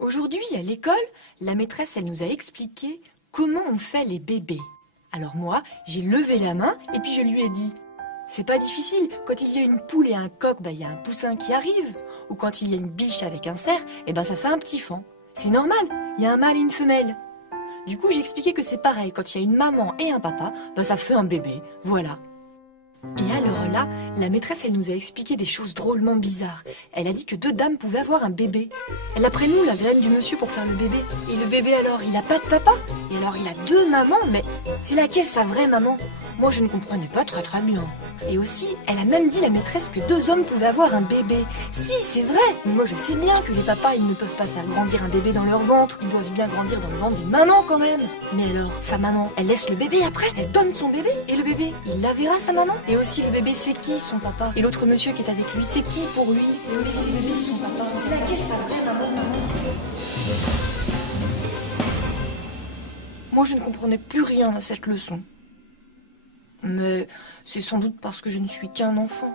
Aujourd'hui, à l'école, la maîtresse, elle nous a expliqué comment on fait les bébés. Alors moi, j'ai levé la main et puis je lui ai dit « C'est pas difficile, quand il y a une poule et un coq, il y a un poussin qui arrive. Ou quand il y a une biche avec un cerf, ça fait un petit faon. C'est normal, il y a un mâle et une femelle. » Du coup, j'ai expliqué que c'est pareil, quand il y a une maman et un papa, ça fait un bébé, voilà. Et alors là, la maîtresse, elle nous a expliqué des choses drôlement bizarres. Elle a dit que deux dames pouvaient avoir un bébé. Elle a pris nous la graine du monsieur pour faire le bébé. Et le bébé alors, il a pas de papa. Et alors, il a deux mamans, mais c'est laquelle sa vraie maman? Moi, je ne comprenais pas très bien. Et aussi, elle a même dit, la maîtresse, que deux hommes pouvaient avoir un bébé. Si, c'est vrai. Mais moi, je sais bien que les papas, ils ne peuvent pas faire grandir un bébé dans leur ventre. Ils doivent bien grandir dans le ventre d'une maman quand même. Mais alors, sa maman, elle laisse le bébé après. Elle donne son bébé. Et le bébé, il la verra, sa maman. Et aussi, le bébé, c'est qui son papa? Et l'autre monsieur qui est avec lui, c'est qui pour lui? Et aussi, le bébé, son papa. C'est laquelle sa vraie maman? Moi, je ne comprenais plus rien à cette leçon. Mais c'est sans doute parce que je ne suis qu'un enfant.